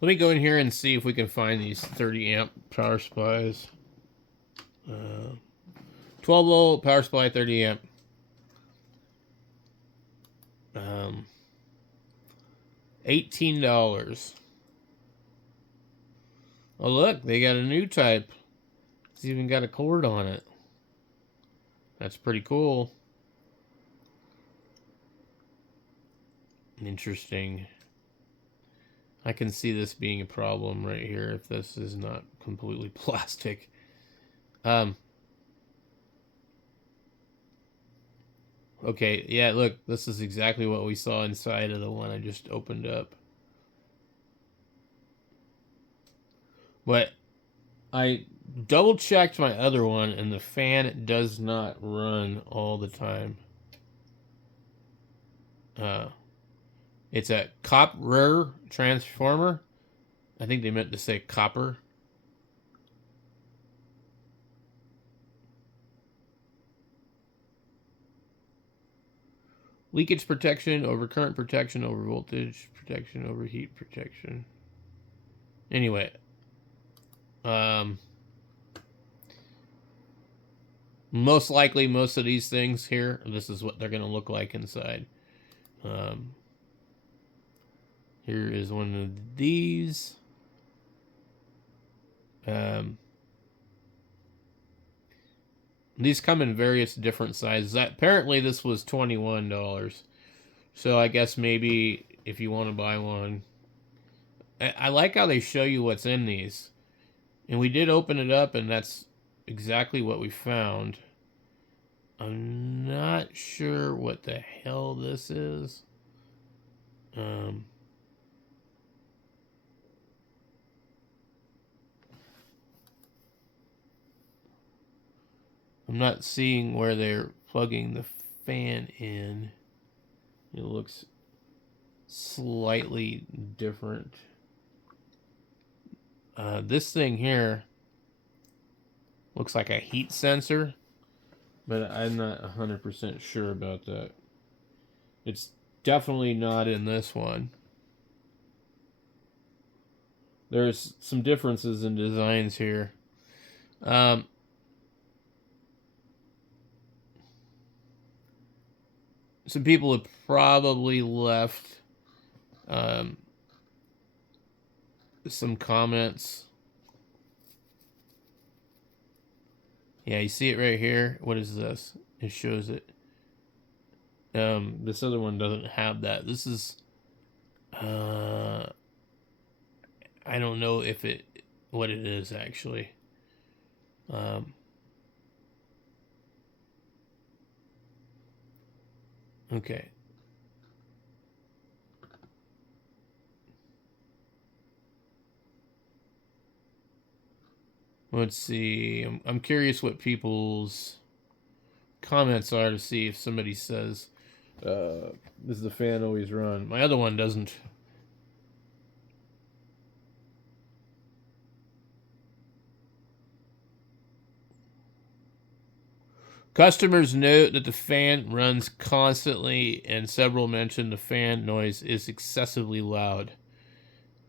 Let me go in here and see if we can find these 30 amp power supplies. 12 volt power supply, 30 amp. $18. Oh, look, they got a new type. It's even got a cord on it. That's pretty cool. Interesting. I can see this being a problem right here if this is not completely plastic. Okay, yeah, look, this is exactly what we saw inside of the one I just opened up. But I double checked my other one, and the fan does not run all the time. It's a copper transformer. I think they meant to say copper. Leakage protection, over current protection, over voltage protection, over heat protection. Anyway, most likely, most of these things here, this is what they're going to look like inside. Here is one of these. These come in various different sizes. Apparently, this was $21. So I guess maybe if you want to buy one. I like how they show you what's in these. And we did open it up, and that's exactly what we found. I'm not sure what the hell this is. I'm not seeing where they're plugging the fan in. It looks slightly different. This thing here looks like a heat sensor, but I'm not 100% sure about that. It's definitely not in this one. There's some differences in designs here. Some people have probably left some comments. Yeah, you see it right here. What is this? It shows it. This other one doesn't have that. This is I don't know if it what it is actually. Okay. Let's see. I'm curious what people's comments are to see if somebody says, "Does the fan always run?" My other one doesn't. Customers note that the fan runs constantly, and several mention the fan noise is excessively loud.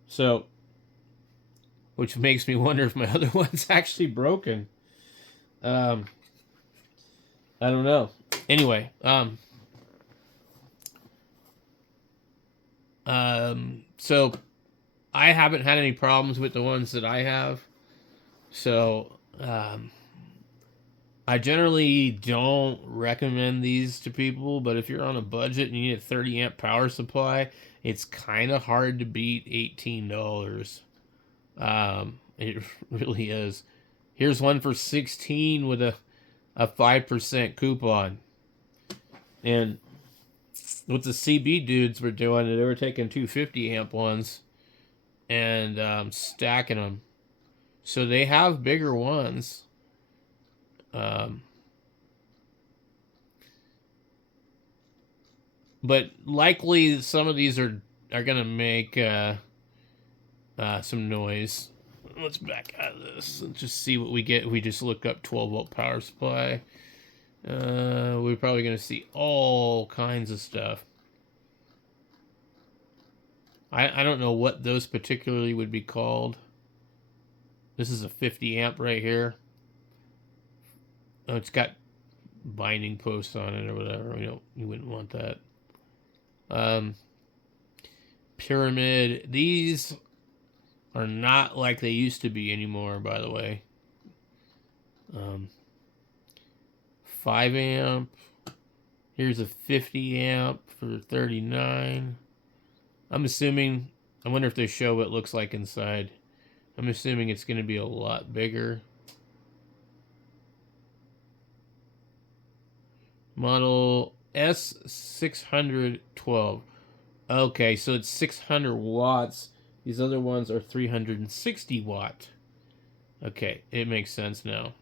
So, which makes me wonder if my other one's actually broken. I don't know. Anyway, so I haven't had any problems with the ones that I have. So, I generally don't recommend these to people, but if you're on a budget and you need a 30 amp power supply, it's kind of hard to beat $18. It really is. Here's one for 16 with a 5% coupon. And what the CB dudes were doing, they were taking 250 amp ones and stacking them. So they have bigger ones. But likely some of these are gonna make some noise. Let's back out of this and just see what we get. We just look up 12 volt power supply. We're probably gonna see all kinds of stuff. I don't know what those particularly would be called. This is a 50 amp right here. Oh, it's got binding posts on it or whatever. You wouldn't want that. Pyramid. These are not like they used to be anymore, by the way. 5 amp. Here's a 50 amp for 39. I'm assuming, I wonder if they show what it looks like inside. I'm assuming it's going to be a lot bigger. Model S612. Okay, so it's 600 watts. These other ones are 360 watt. Okay, it makes sense now.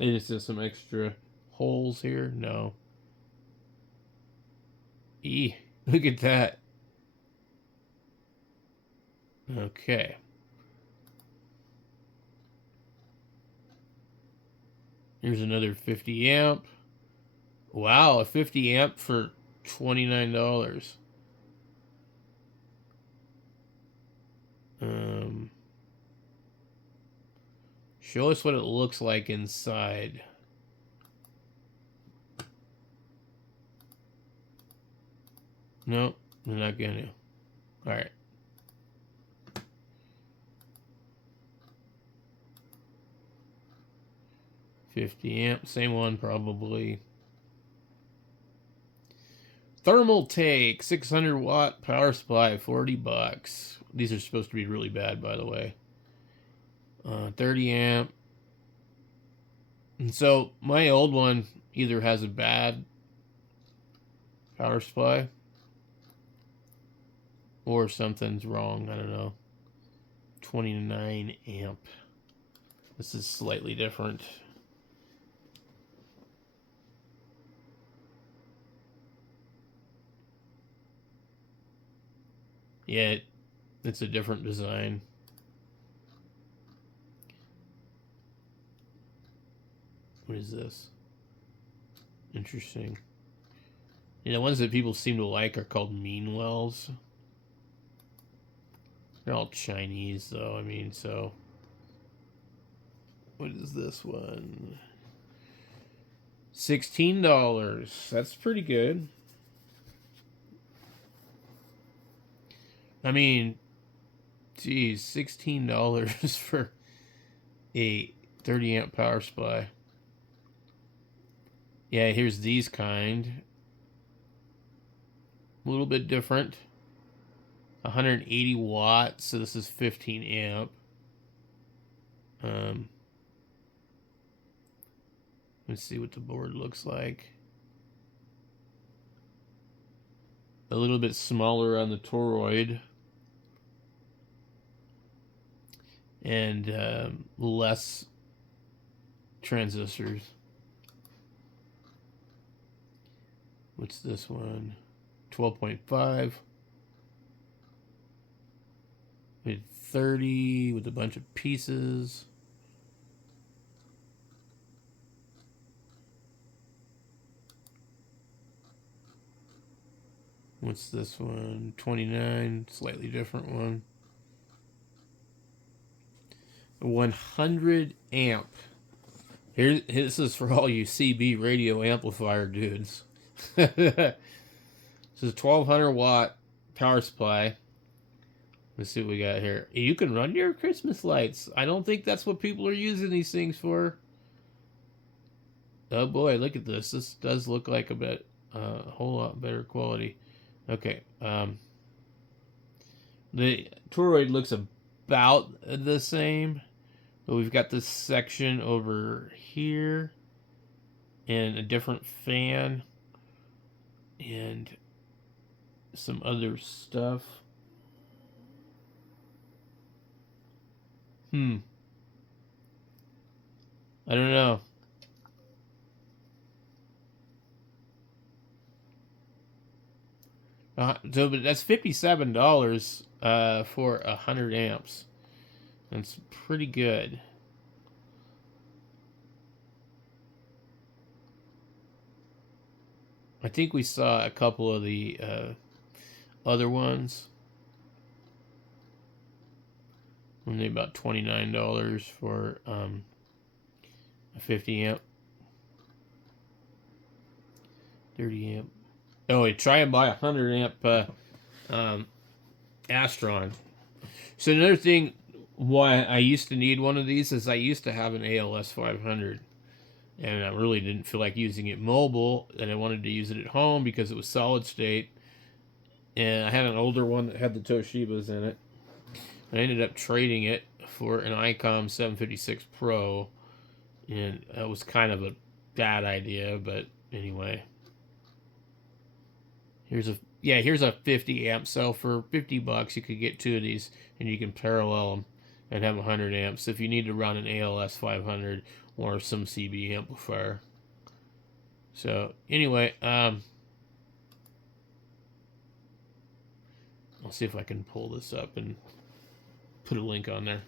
Is there some extra holes here? No. Look at that. Okay. Here's another 50 amp. Wow, a 50 amp for $29. Show us what it looks like inside. Nope, they're not gonna. Alright. $50 amp, same one probably. Thermaltake 600 watt power supply, $40. These are supposed to be really bad, by the way. 30 amp. And so my old one either has a bad power supply or something's wrong. I don't know. 29 amp. This is slightly different. Yeah, it's a different design. What is this? Interesting. Yeah, the ones that people seem to like are called Meanwells. They're all Chinese, though. I mean, so. What is this one? $16. That's pretty good. I mean, geez, $16 for a 30 amp power supply. Yeah, here's these kind. A little bit different. 180 watts, so this is 15 amp. Let's see what the board looks like. A little bit smaller on the toroid. And less transistors. What's this one? 12.5. With 30 with a bunch of pieces. What's this one? 29, slightly different one. 100 amp. This is for all you CB radio amplifier dudes. This is a 1200 watt power supply. Let's see what we got here. You can run your Christmas lights. I don't think that's what people are using these things for. Oh boy, look at this. This does look like a whole lot better quality. Okay. The toroid looks about the same, but we've got this section over here and a different fan and some other stuff. I don't know. So, but that's $57 for 100 amps. That's pretty good. I think we saw a couple of the other ones. Only about $29 for a 50 amp, 30 amp. Oh, try and buy a 100 amp Astron. So another thing why I used to need one of these is I used to have an ALS 500. And I really didn't feel like using it mobile, and I wanted to use it at home because it was solid state. And I had an older one that had the Toshibas in it. I ended up trading it for an ICOM 756 Pro, and that was kind of a bad idea, but anyway. Here's a 50 amp cell for $50. You could get two of these, and you can parallel them and have 100 amps if you need to run an ALS 500 or some CB amplifier. So anyway, I'll see if I can pull this up and put a link on there.